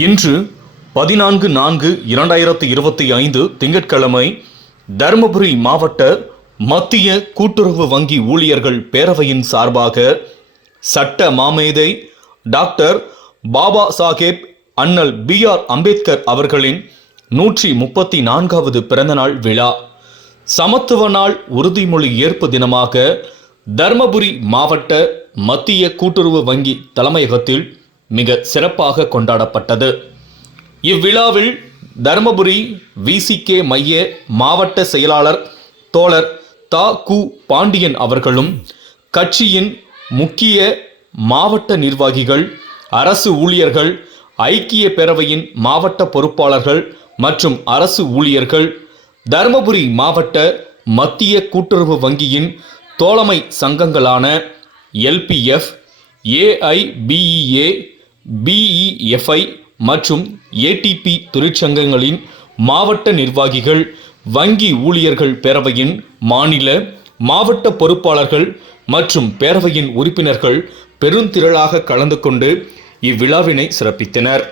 இன்று 14/4/2025 திங்கட்கிழமை தருமபுரி மாவட்ட மத்திய கூட்டுறவு வங்கி ஊழியர்கள் பேரவையின் சார்பாக சட்ட மாமேதை டாக்டர் பாபா சாஹேப் அண்ணல் B.R. அம்பேத்கர் அவர்களின் 134வது பிறந்தநாள் விழா சமத்துவ நாள் உறுதிமொழி ஏற்பு தினமாக தருமபுரி மாவட்ட மத்திய கூட்டுறவு வங்கி தலைமையகத்தில் மிக சிறப்பாக கொண்டாடப்பட்டது. இவ்விழாவில் தருமபுரி VCK மைய மாவட்ட செயலாளர் தோழர் கு பாண்டியன் அவர்களும் கட்சியின் முக்கிய மாவட்ட நிர்வாகிகள், அரசு ஊழியர்கள், ஐக்கிய பேரவையின் மாவட்ட பொறுப்பாளர்கள் மற்றும் அரசு ஊழியர்கள், தருமபுரி மாவட்ட மத்திய கூட்டுறவு வங்கியின் தோழமை சங்கங்களான LPF, AIBEA, BEFI மற்றும் ATP தொழிற்சங்கங்களின் மாவட்ட நிர்வாகிகள், வங்கி ஊழியர்கள் பேரவையின் மாநில, மாவட்ட பொறுப்பாளர்கள் மற்றும் பேரவையின் உறுப்பினர்கள் பெருந்திரளாக கலந்து கொண்டு இவ்விழாவினை சிறப்பித்தனர்.